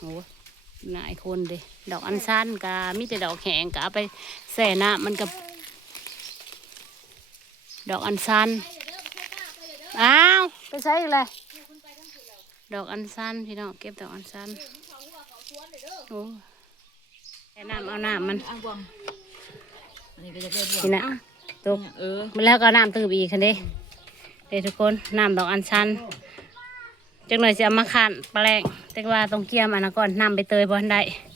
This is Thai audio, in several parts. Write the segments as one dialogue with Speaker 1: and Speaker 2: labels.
Speaker 1: โอ้หลายคนเด้ดอกอัญชันกามีแต่ดอกแข็งกะเอาไปแส่น้ำมันกับ ดอกอัญชันอ้าวไปใช้อีกเลยดอกอัญชันพี่น้องเก็บดอกอัญชันโอ้แส่น้ำเอาน้ำมัน
Speaker 2: อะบวงอันนี้ก็จะได้บวง
Speaker 1: นี่นะตก
Speaker 2: เออ
Speaker 1: มันแล้วก็เอาน้ำตื่นอีกคันเด้เด้ทุกคนน้ำดอกอัญชันจังหน่อยจะเอามาขันแปลงแต่ว่าต้องเกี่ยมอันนั้นก่อนน้ำไปเตยบอลได้ถ้า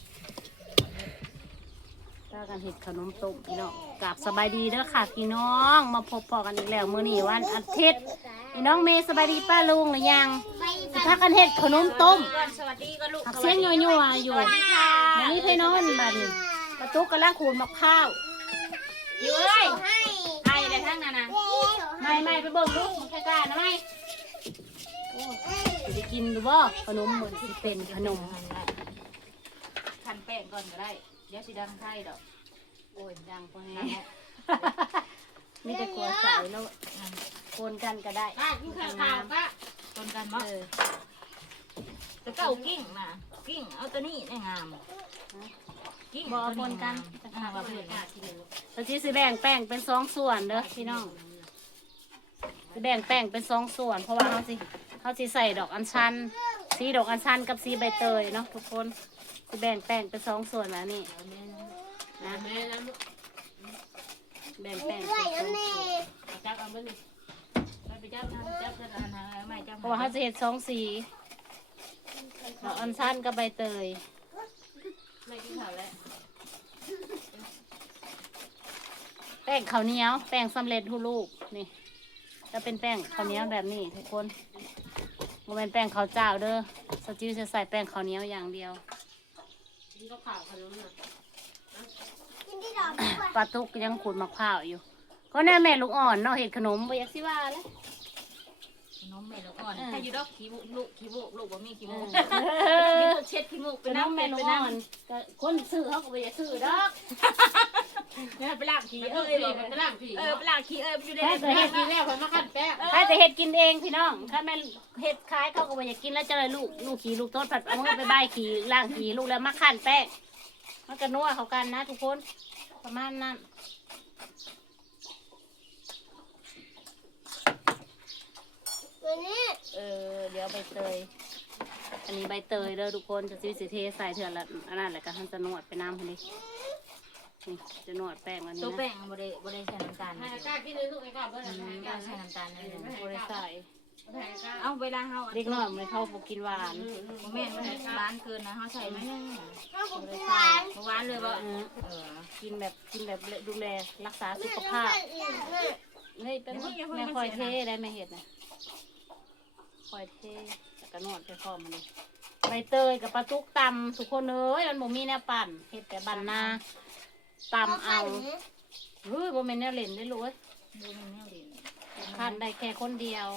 Speaker 1: กันเห็ดขนมต้มพี่น้องกราบสบายดีเด้อค่ะพี่น้อง มาพบพอกันอีกแล้วมื้อนี้วันอาทิตย์พี่น้องเมย์สบายดีป้าลุงหรือยังสิพากันเห็ดขนมต้ม
Speaker 2: สวัสดีก็ลูก
Speaker 1: ผักเสียงยัวยัวๆอยู่วันนี้พี่น้องบัดนี้ประตูกำลังขูดมะพร้าว
Speaker 2: อยู่เอ้ยไอ้เลยทั้งนั้นนะ
Speaker 1: ไม่ไม่ไปเบิ่งลูกมันใกล้ๆนะไม่โอ้จะกินหรือบ่ขนมเหมือนที่เป็นขนม
Speaker 2: คันแป้งก่อนก็ได้เดี๋ยวสิดังไทยดอก
Speaker 1: โอ้ยดังพอแห้มีแต่กลัวใส่แล้วโคนกันก็ได้
Speaker 2: ป้ากินข้าวขาวป้าคนกันบ่
Speaker 1: เออ
Speaker 2: ตะเก้ากิ้งนะกิ้งเอาตัวนี้ได้งามกิ้ง
Speaker 1: บ่เอาคนกัน
Speaker 2: อ่าว่าเพื่อนนะ
Speaker 1: ตอนที่สิแบ่งแป้งเป็นสองส่วนเด้อพี่น้องสิแบ่งแป้งเป็นสองส่วน เพราะว่าเขาสิเขาสิใส่ดอกอัญชันสีดอกอัญชันกับสีใบเตยเนาะทุกคนสิแบ่งแป้งเป็นสองส่วนแล้วนี่ นะแบ่งแป้งเป็นสองส่วน
Speaker 2: จับเอาไปเลยไปไปจับนะจับกันอันหาไม่จับ
Speaker 1: เพราะว่าเขาจะเห็ดสองสีดอกอัญชันกับใบเตย
Speaker 2: ไม่กินข้าวแล้ว
Speaker 1: แป้งข้าวเหนียว แป้งสำเร็จรูปลูกนี่จะเป็นแป้งข้าวเหนียวแบบนี้ทุกคนโมเป็นแป้งข้าวเจ้าเด้อสจิวจะใส่แป้งข้าวเหนียวอย่างเดียว ปลาตุกยังขูดมะพร้าวอยู่ ก็แน่แม่ลูกอ่อนเนาะเห็ดขนมไปยักสิว่าเลย
Speaker 2: น้องแม่ลูกอ่อน
Speaker 1: เออ
Speaker 2: ถ้าอยู่ดอกขี้มุกลูกขี้มุกลูกบ่มีขี้
Speaker 1: เอ
Speaker 2: มุ
Speaker 1: อก
Speaker 2: ขี้มุกเช็ดขี้มุกไป
Speaker 1: เป็นน้อง
Speaker 2: น้ำ
Speaker 1: แม่
Speaker 2: แม่
Speaker 1: ลู
Speaker 2: ลู
Speaker 1: ก
Speaker 2: ก
Speaker 1: อ่
Speaker 2: อ่
Speaker 1: อ
Speaker 2: อนน
Speaker 1: ก็คนซื้อเขาก็ไปซื้อดอก
Speaker 2: เนี่ยไปล้างขี้เอ้ยบอกไปล้างขี้เออไปล้างขี้เอ้ยไปอยู่ใน
Speaker 1: แค่แต่เห็ดกินแล้วคนมาขัดแป้งแค่แต่เห็ดกินเองพี่น้องถ้าแม่เห็ดคล้ายเขาก็บ่อยากกินแล้วจะเลยลูกลูกขี่ลูกต้นผัดเอามือไปใบายขี่ล่างขี่ลูกแล้วมาขันแป้งมันก็นัวเขากันนะทุกคน ประมาณนั้นเออเดี๋ยวใบเตย อันนี้ใบเตยเด้อทุกคนจะซื้อสิเทใส่เถื่อนละอันนั้นแหละก็ท่านจะนวดไปน้ำคนนี้นี่จะนวดแป้งอันนี้
Speaker 2: ตัว
Speaker 1: นะ
Speaker 2: แป้งบ่ได้บ่ได้ใส่น้ำตาลนะ
Speaker 3: กล้ากินเลยลูกไอ้ก่อนเพื่อน
Speaker 2: อืมบ่ได้ใส่น้ำตาลเลย
Speaker 1: บริใส่
Speaker 3: แพงกล้า
Speaker 2: เอาเวลาเฮา
Speaker 1: เด็กน้อยมันเข้าบ่กินหวาน
Speaker 2: บ่แม่นมันหวานเกินนะเฮาใส่ไหม
Speaker 1: บริใส่
Speaker 2: บ่หวานเลยบ่
Speaker 1: เออ
Speaker 2: เออ
Speaker 1: กินแบบกินแบบดูแลรักษาสุขภาพเฮ้ยเป็นแม่คอยเทได้ไหมเห็ดนะคอยเทแล้วก็นวดไปพร้อมมันเลยใบเตยกับปลาตุกตำทุกคนเอ้ยมันบ่มีแนวปั่นเห็ดแต่บันนาตำเอาเฮ้ยบ่แม่นแนวเล่นได้รู้เว้ย
Speaker 2: ดูมันแนวดิน
Speaker 1: คันได้แค่คนเดียว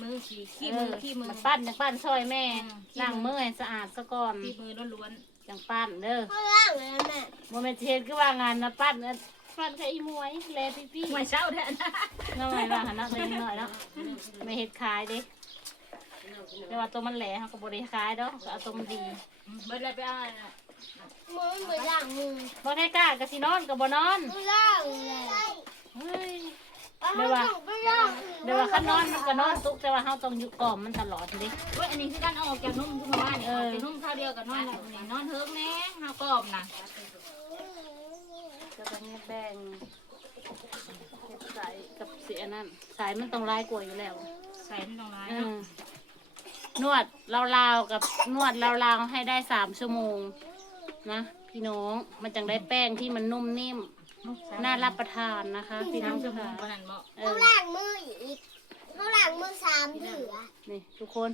Speaker 2: มือขี้ขี้มือขี้มือ
Speaker 1: นปั้นจังปั้นซอยแม่
Speaker 2: อืม
Speaker 1: ล้างมือให้สะอาดซะก่อน
Speaker 2: ขี้มือล้วน
Speaker 1: จังปั้นเด้อโมเมนต์เทนคือว่างานนะปั้นเอิ้นปั้นกับอีหมวยแลพี่พี่
Speaker 2: ๆไม่เช้าแท้นะ
Speaker 1: น้อยว่าหันหน้าไปนิดหน่อยเนาะไม่เฮ็ดขายเด้แต่ว่าตัวมันแหลเขาก็บ่ได้ขายดอกก็เอาตัวมันดี
Speaker 2: เบิดเลยไปเอาอันน่ะ
Speaker 4: มือมือล่างมือ
Speaker 1: บ่ได้กล้าก็สินอนก็บ่นอน
Speaker 4: มือล่างเลย
Speaker 1: เฮ้ย
Speaker 4: เดี๋ยวว่าไม่ล่าง
Speaker 1: เดี๋ยวว่าคันนอนมันก็นอนตุกแต่ว่าเฮาต้องอยู่กล่อมมันตลอดเด้
Speaker 2: เว้ยอันนี้คือการเอาออกจากนุ่มคือเมื่อวานนี่
Speaker 1: เอ
Speaker 2: อ
Speaker 1: อ
Speaker 2: อกจากนุ่มข้าวเดียวกับนอนแล้วนี่นอนเฮิงแน่เฮากรอบน่ะ
Speaker 1: จะเป็นแบ่งเฮ็ดสายกับสีอันนั้นสายมันต้องลายกว่าอยู่แล้ว
Speaker 2: ใส่ไม่ต้องร้าย
Speaker 1: เอ
Speaker 2: เนาะ
Speaker 1: อนวดราวๆกับนวดราวๆให้ได้สามชั่วโมงนะพี่น้องมันจังได้แป้งที่มันนุ่มนิ่ม น่ารับประทานนะคะพี่น้อง
Speaker 2: น้ำจะมุ
Speaker 1: ค่ะ
Speaker 2: นปานนั้นบ่
Speaker 1: เอ
Speaker 4: เขา
Speaker 1: อ
Speaker 4: ล่างมืออีกเขาล่างมือสามเถือ
Speaker 1: นี่ทุกคน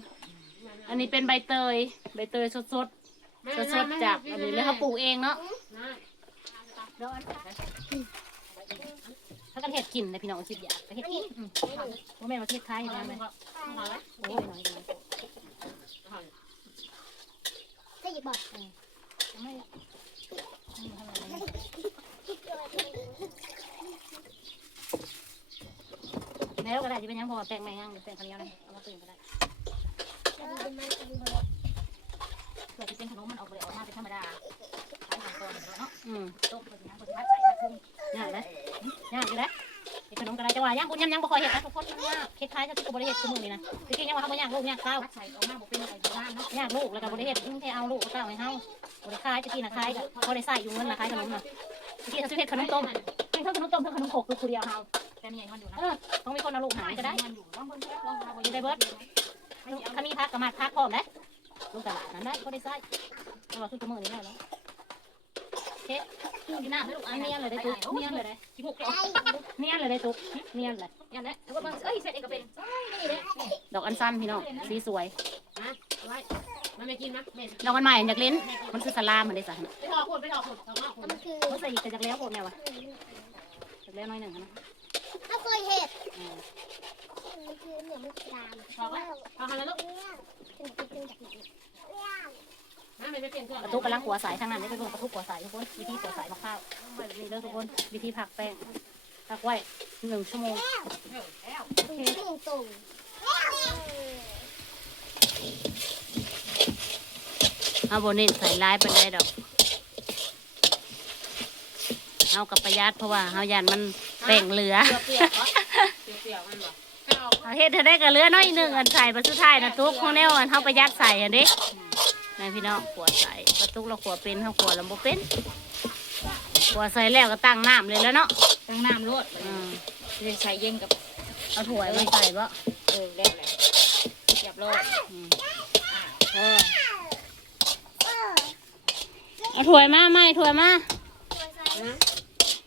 Speaker 1: อันนี้เป็นใบเตย ใบเตยสดๆสดๆจากอันนี้แล้วเขาปลูกเองเนาะถ้ากันเห็ดกินเลยพี่น้องคิดอยากก็เห็ดกินอืมว่าแม่นมาเทศไทยเห็นไหมโอ้ยน้อยจังเลย
Speaker 4: ถ้าหยิบบอก
Speaker 1: ไม่ไม่ทำอะไร แล้วก็ได้จะเป็นยังพอแป้งไม่ยังแป้งข้าวเหนียวเลยเอามาตื่นก็ได้
Speaker 2: เพื่อจะเป็นขนมมันออกไปออกมาเป็นธรรมดาขายของก่อนเนาะ
Speaker 1: อืม
Speaker 2: ต้มเพื่อจะนั่งเพื่อจะพัดใส่พัดทุ่ง
Speaker 1: ยากเลยยากอยู่เลยเห็ดขนมก็ได้จังหวะย่างบุญยำยังบ่คอยเห็ดนะทุกคนยากเฮ็ดท้ายจะทุกบริเฮ็ดคู่มือนี่นะตะกี้ยังว่าเขาบ่ยากลูกยากเต้า
Speaker 2: พัดใส่ออกมาบอกเป็นอะไรบ้านเนาะ
Speaker 1: ยากลูกแล้วก็บริเฮ็ดแค่เอาลูกเต้าให้เฮาบริขายตะกี้นะขายก็บ่ได้ใส่อยู่เงินนะขายขนมน่ะ กี้เขาซื้อเฮ็ดขนมต้มเฮ็ดทั้งขนมต้มทั้งขนมโขกคือคูเดียวเฮา
Speaker 2: แต่มียมันอนอยู่นะ
Speaker 1: เออต้องมีคนเอาลูกหายก็ได้
Speaker 2: มันอยู่ลองเบิ่งลองเอา
Speaker 1: อยู่ได้เบิดถ้ามีพักก็มาพักพร้อมนะลูกตลาดนั้นได้บ่ได้ใส่แต่ว่าคือคู่มือนี่ได้แล้วเฮ็ดกินน้ำให้ลูกอันเนียนเลยได้ตุ๊กเนียนเลยได้
Speaker 2: ขี้มุกเนี
Speaker 1: ยนเลยได้ตุ๊กเนียนเลย
Speaker 2: อย่างนี้แล้วก็มันเอ้ยเสร็จเองก็เป็น
Speaker 1: ดอกอันสั้นพี่น้องสีสวยอะ
Speaker 3: ไว้ มันไม่กินมั้ยแม่
Speaker 1: ดอกอันใหม่อยากเล่นมันคือสลามเหมือนได้สะ
Speaker 3: ไปถอดขวดไปถอดขวดถอดขวด
Speaker 4: มันคือ
Speaker 1: เขาใส่อีกแต่จากแล้วโคตรแนวะจากแล้วน้อยหนึ่งนะ
Speaker 4: ถ้าเคยเห็ด
Speaker 1: อืม
Speaker 4: มันคือเหนือมันกลาง
Speaker 3: ถอดไว้ถอดอะไรลูก
Speaker 4: เป็นเป็นเป็นแบบนี้
Speaker 3: น้ำไม่เปลี่ยนเครื่อง
Speaker 1: กระตุกกำลังหัวสายทางนั้นนี่เป็นกระตุกหัวสายทุกคนวิธีหัวสายมะพร้าวแบบนี้เด้อทุกคนวิธีผักแป้งผักไว้หนึ่งชั่วโมง
Speaker 2: แล้ว
Speaker 4: ตรงตรงตรง
Speaker 1: เอาโบนินใส่ลายไปเลยดอกเอากับประหยัดเพราะว่าเอายันมันแป้งเหลือ
Speaker 3: เปรี้ยวเหรอเปรี้ยวมันเหรอเอา
Speaker 1: เอาเฮ็ดเธอได้กับเหลือน้อยหนึ่งอันใส่ปลาสุดท้ายนะตุ๊กของแนวอันเขาประหยัดใส่อันเด้นายพี่น้องขวดใส่ปลาตุ๊กเราขวดเป็นเขาขวดเราบ่เป็นขวดใส่แล้วก็ตั้งน้ำเลยแล้วเนาะ
Speaker 2: ตั้งน้ำรด
Speaker 1: อืม
Speaker 2: จะใส่เย็นกับ
Speaker 1: เอาถ้วยมาใส่บ่
Speaker 2: เออแล้วแหละเรียบร้อย
Speaker 1: อืมเออ เอาถ้วยมาไหมถ้วยมา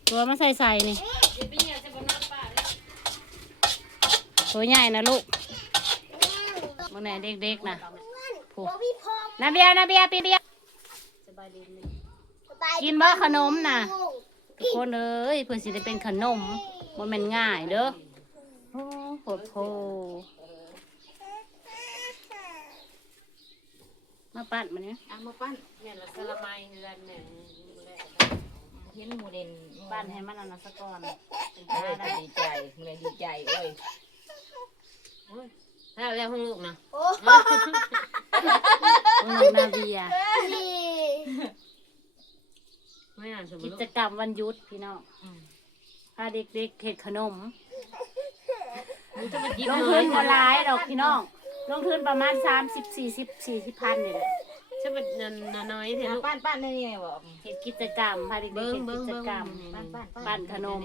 Speaker 1: ถ้วยมาใส่ใส่นี่ถ้วยใหญ่นะลูกมื่อไหนเด็กๆนะ
Speaker 4: โอ้พี่พง
Speaker 1: นาเบียร์นาเบียร์ปีเบียร์สบายดีเลยกินบ่ขนมน่ะทุกคนเอ้ยเพื่อสิได้เป็นขนมมันเป็นง่ายเด้อโอ้โหดโพ มาปัดมันเนี่ย
Speaker 2: อะมาปั้น
Speaker 3: เนี่ยละสละไมเฮือนเนี่ย
Speaker 2: เห็นหมูเด่น
Speaker 1: ปั้นให้มันอันนั้นซะก่อนเป็น
Speaker 2: เอ้
Speaker 1: ได้
Speaker 2: ยดีใจหมูเด่นดีใจเอ้ย
Speaker 3: แล้วแล้วให้ลูกนะ
Speaker 4: โอ้
Speaker 1: โอ้ยนาเบียร์
Speaker 4: นี่
Speaker 3: ไม่อ่านสม
Speaker 1: กิ
Speaker 3: ลูก
Speaker 1: จกรรมวันหยุดพี่น้องพาเด็กๆเฮ็ดขนม
Speaker 3: มึงจะมากิน
Speaker 1: ลง
Speaker 3: เล
Speaker 1: ทุ
Speaker 3: ย
Speaker 1: นบ่หลายดอกพี่น้อง ลงทุนประมาณสามสิบสี่สิบสี่สิบพันนี่แหละ
Speaker 3: จะเป็นน้อยๆเถอะลูก
Speaker 2: ปั้นปั้นนี่ไงบอก
Speaker 1: เฮ็ดกิจกรรมพาเด็กๆ
Speaker 3: เบิ้ง
Speaker 1: เฮ็ด
Speaker 3: เบิ้ง
Speaker 1: กิจ
Speaker 3: เบิ้ง
Speaker 1: กรรม
Speaker 2: ปั้นปั้น
Speaker 1: ปั้นขนม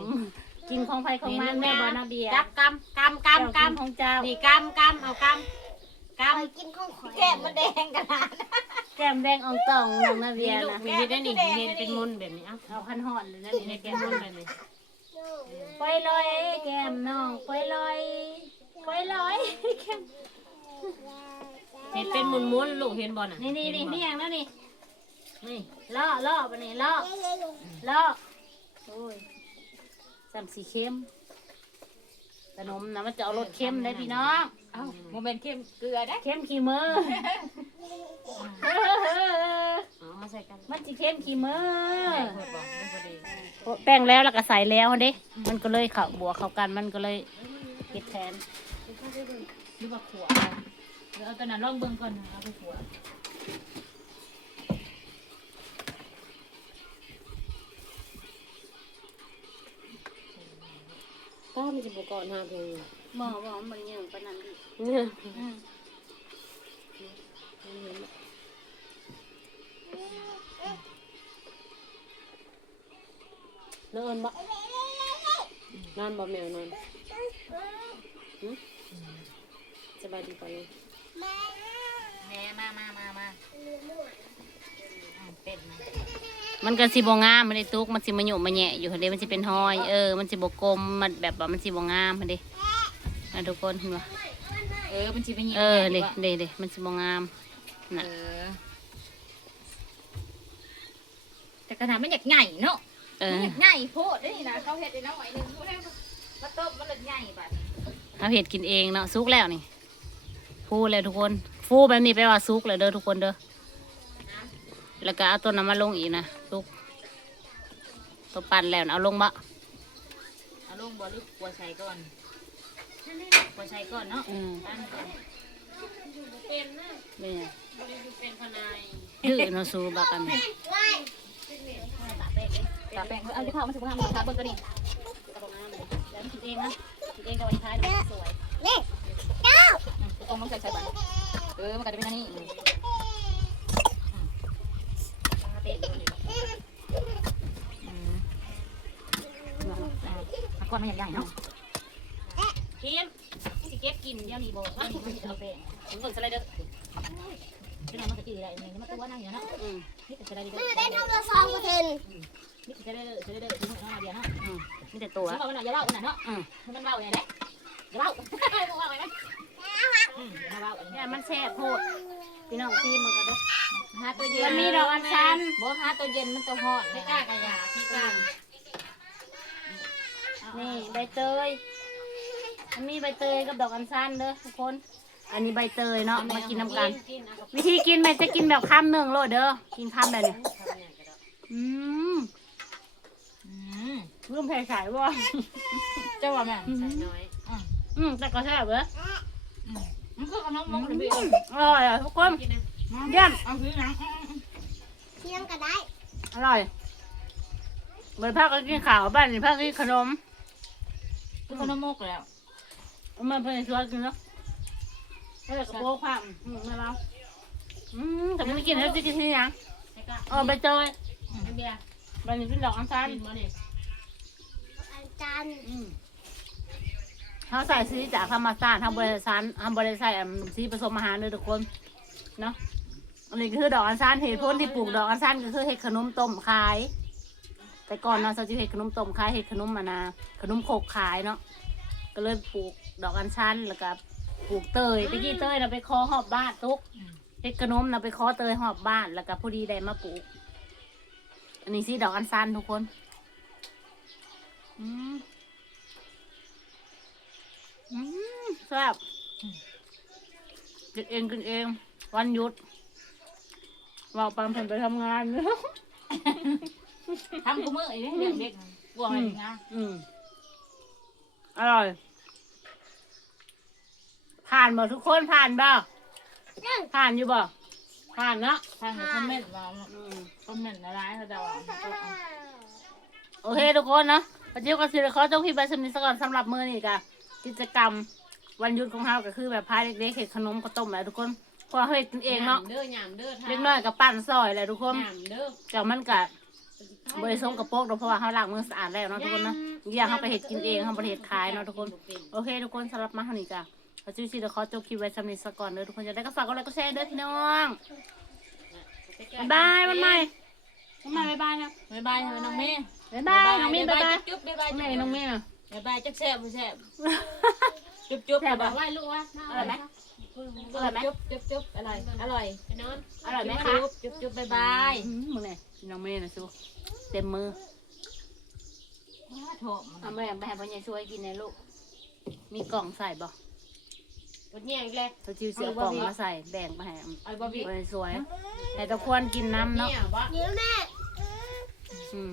Speaker 1: กินของไผของมันแม่บอนาเบียร์
Speaker 3: จับกำกำกำก
Speaker 1: กำของเจ้าำ
Speaker 3: นี่กำกำเอากำก
Speaker 4: เคยกินข้าวข่อย
Speaker 2: แก้มมันแดงกันนะ
Speaker 1: แก้มแดงอองตองน้องนาำเบียร์
Speaker 3: ลูก
Speaker 1: นะ
Speaker 3: มีได้นี่เห็นเป็นมุนแบบนี้เอ้า
Speaker 1: เอาพันห่อนเลยนะนี่
Speaker 3: นี่
Speaker 1: ใน
Speaker 3: แก
Speaker 1: แก้ม
Speaker 3: มุนแบบนี้
Speaker 1: ปล่อยลอยแก้มน้องปล่อยลอยปล่อยลอยแก้ม
Speaker 3: เห็นเป็นมุนมุนลูกเห็นบอลอะ
Speaker 1: นี่นี่นี่นี่อย่างนั้นนี่
Speaker 3: นี่
Speaker 1: ล่อล่อบันนี้ล่อล่อโอ้ยสามสีเข้มขนมนะมันจะเอารสเข้มได้พี่น้อง
Speaker 2: เอ้าโมเมนต์เข้มเกลือได้
Speaker 1: เข้มขี้มือ
Speaker 3: อ๋อมาใส่กัน
Speaker 1: มันจะเข้มขี้มือ
Speaker 2: แม่เพิ่นบอกไม่พอดี
Speaker 1: แป้งแล้วแล้วก็ใส่แล้วเด้มันก็เลยเข้าบวกเข้ากันมันก็เลยเฮ็ดแทน
Speaker 2: หรือว่าขว เดี๋ยวเอาตัวนั้นลองเบิ่งก่อนเอาไปขว
Speaker 3: ป้ามันจะบุกก่อนหาเพลง
Speaker 1: หมอบอกว่ามันเยอะปานนั้นดิ
Speaker 3: เนี่ย
Speaker 1: อืม
Speaker 3: นอนบ่นอนบ่แมวนอนสบายดีป่ะเนี่ย
Speaker 2: เป็นนะ
Speaker 1: มันก็สิบ่งามมันได้ตุกมันสิมาหยุมาแหยะอยู่หั่นเด้มันสิเป็นหอยเออมันสิบ่กลมมันแบบว่ามันสิบ่งามหั่นเด้นะทุกคนเห็นบ่
Speaker 2: เออมันสิเป็นยัง
Speaker 1: เออเด้เด้เด้มันสิบ่งาม
Speaker 2: เออ แต่ขนาดมันอยากใหญ่เนาะ
Speaker 1: เอ
Speaker 2: มัน
Speaker 1: อ
Speaker 2: อยากใหญ่โพดได้นี่นะเขาเฮ็ดได้น้อยหนึงพูดได้ญ่บัด
Speaker 1: เอาเห็ดกินเองเนาะซุกแล้วนี่ฟูเลยทุกคนฟูแบบนี้แปลว่าซุกเลยเด้อทุกคนเด้อ แล้วก็เอาต้นน้ำมาลงอีกนะซุกตัวปั่นแล้วนะเอาลงบะ
Speaker 2: เอาลงบ่ลึกกลัวใส่ก่อนกลัวใส่ก่อนเนาะ
Speaker 1: อืม
Speaker 2: ตั้งก่อน
Speaker 3: เป็นนะ
Speaker 1: นี่
Speaker 3: บ่ได้อยู่เป็นพนาย
Speaker 1: ดื้อเนาะซูบักกันนี่
Speaker 2: ตาแป้งเลยตาแป้งเอาที่ข้าวมันสุกงามทาเบิ่งตัวนี้
Speaker 1: กระบอกน้ำเลยแล้วมันกินเองนะกินเองกับวันท้ายนะสวย
Speaker 4: นี่เก้า
Speaker 2: อืมตรงน้องใส่ใส่บัดเออมันก็จะเป็นอันนี้อืมอืมเอาเตะดูดิอืมอ่าเอา ก้อนมันใหญ่ๆเนาะ
Speaker 1: กินสิเก็บกินเดี๋ยวนี้บอก
Speaker 2: มันมันจะเอาแป้ง
Speaker 1: ถึงเบิ่งสไลเดอร์
Speaker 2: เป็นอะไรมันก็จืดอะไรนี่มันตัวนั่งอยู่เนาะ
Speaker 1: อืม
Speaker 2: นี่ก็จะได้ดี
Speaker 4: มันได้เท่าละสองเปอร์เซ็นต์
Speaker 2: นี่ก็จะได้จะได้ได้ทิ้งไว้เนาะเดียวเนาะ
Speaker 1: อืมมีแต่ตัว
Speaker 2: ซื้อมาวันไหนอย่าเล่าวันไหนเนาะ
Speaker 1: อืม
Speaker 2: ให้มันเล่าอย่างไรอย่าเล่าอย่าเล่าอะไรนะอืมอย่าเล่าอะไร
Speaker 1: เนี่ยมันแซ่บโพด พี่น้องซีมันก็เด้อ
Speaker 2: หาตัวเย็น
Speaker 1: มันมีดอกอัญชัน
Speaker 2: บ่หาตัวเย็นมันตัวฮอด
Speaker 3: ไม่
Speaker 2: นะ
Speaker 3: กล้ากระยาที่กลาง
Speaker 1: นี่ใบเตยมันมีใบเตยกับดอกอัญชันเด้อทุกคน อันนี้ใบเตยเนาะมากินน้ำกัน
Speaker 3: กินเอากับ
Speaker 1: วิธีกินมันจะกินแบบคำหนึ่งโลดเด้อกินคำแบบนี้
Speaker 3: ทำเนี่ยก็ได้
Speaker 1: อืม
Speaker 2: อืม
Speaker 1: ร่วมแผ่สายว่ะ
Speaker 2: เจ้าว่าแม่
Speaker 1: อื
Speaker 3: ใส่
Speaker 1: ม
Speaker 3: น้อย
Speaker 1: อืมแต่ก็แซ่บเว้ย
Speaker 2: มันคือเอาน้องมองเลยพี่
Speaker 1: อร่อยอะทุกคน
Speaker 3: กินนะ
Speaker 1: เยี่ยม
Speaker 2: เอาคือหนัง
Speaker 4: เที่ยงก็ได้
Speaker 1: อร่อยเหมือนพักก็กินข้าวบ้านนี่พักกินขนม
Speaker 2: คือคนน้ำมกแล้ว
Speaker 1: เอามันเป็นชวนกินเนาะแล้วก็โป๊กความอืมไม่เมาอืมแต่ไม่ได้กินแล้วจะกินที่ยัง
Speaker 3: ไอ้กะ
Speaker 1: อ๋อใบเตย
Speaker 3: ไอ้เบียร์
Speaker 1: ใบนี้เป็นดอกอัญชัน
Speaker 3: กินมาเนี่ย
Speaker 4: อาจารย์
Speaker 1: อืม เขาใส่ซีจากธรรมชาติทำบริษัททำบริษัทซีผสมอาหารเลยทุกคนเนาะอันนี้คือดอกอัญชันเหตุผลที่ปลูกดอกอัญชันก็คือเห็ดขนมต้มขาย แต่ก่อนเนาะเราจะเห็ดขนมต้มขายเห็ดขนมมานาขนมโคกขายเนาะก็เลยปลูกดอกอัญชันแล้วก็ปลูกเตยไปกี้เตยเราไปคอหอบบ้านทุกเห็ดขนมเราไปคอเตยหอบบ้านแล้วก็พอดีได้มาปลูก อันนี้สิดอกอัญชันทุกคน อืม แซ่บกินเองกินเอง วันหยุดเราปังเพิ่นไปทำงานเนอะ
Speaker 2: ทำกูมือไอ้เด็กเด็กกลัวอะไรนะ
Speaker 1: อืมอร่อย ผ่านบ่ทุกคนผ่านบ่ผ่านอยู่บ่ผ่านเนาะ
Speaker 2: ทางคอมเมนต์มา
Speaker 1: อืม
Speaker 2: คอมเมนต์อะไรเขาจะว่า
Speaker 1: โอเคทุกคนเนาะปัจจุบันสิเดี๋ยวเขาต้องพิมพ์ใบสมิธก่อนสำหรับมือนี่กะ กิจกรรมวันหยุดของเราก็คือแบบพาเด็กๆเห็ดขนมข้าวต้มแหละทุกคนเพราะว่าเฮ็ดกินเองเนาะ
Speaker 3: เด้อหยามเด้อทา
Speaker 1: เล็กน้อยกับปั้นซอยแหละทุกคน
Speaker 3: หยามเด้อ
Speaker 1: จากมันกะบริสมกับโป๊กเนาะเพราะว่าเขาล้างมือสะอาดแล้วเนาะทุกคนเนาะอีกอย่างเขาไปเห็ดกินเองเขาไปเห็ดขายเนาะทุกคน โอเค ทุกคนสำหรับมาเท่านี้จ้ะขอชื่อซีเดี๋ยวขอจบคลิปไว้สำหรับนี้สักก่อนเด้อทุกคนจะได้ก็ฝากกดไลค์กดแชร์เด้อพี่น้องบ๊ายบายวันใหม่วันใหม่บ๊ายบายนะ
Speaker 2: บ๊ายบายเฮ้ยน้องเมย์
Speaker 1: บ๊ายบายน้องมิ้นบ๊ายบาย
Speaker 2: จุ๊บบ๊ายบาย
Speaker 1: แม่น้องมิ้น
Speaker 2: บ๊ายบายจักแซ่บแซ่บจุ๊บจุ๊บ
Speaker 1: แซ่บ
Speaker 3: บ
Speaker 1: ปะ
Speaker 3: อกว่าลูกว่า
Speaker 1: อร่อยไหมอร่อยไหม
Speaker 2: จุ๊บจุ๊บจุ๊บอร่อยอร่อย
Speaker 3: ไปนอน
Speaker 1: อร่อยไหมคะ
Speaker 2: จุ๊บจุ๊บจุ๊บบ๊ายบาย
Speaker 1: อืมมึงเนี่ยน้องมิ้นนะซูเต็มมือ
Speaker 2: โถม
Speaker 1: เอาแม่ไปให้พ่อใหญ่ช่วยกินในลูก มีกล่องใส่บ่
Speaker 3: วันนี้อีกแล้ว
Speaker 1: เขาจิวเสียกล่องมาใส่แบ่งไปให้
Speaker 2: ไอ้บ๊อบบี้
Speaker 1: พ่อใหญ่สวยแต่ตะควรกินน้ำเนาะ
Speaker 3: เนี่ยบ่
Speaker 4: เดี๋ยวแม่
Speaker 1: อืม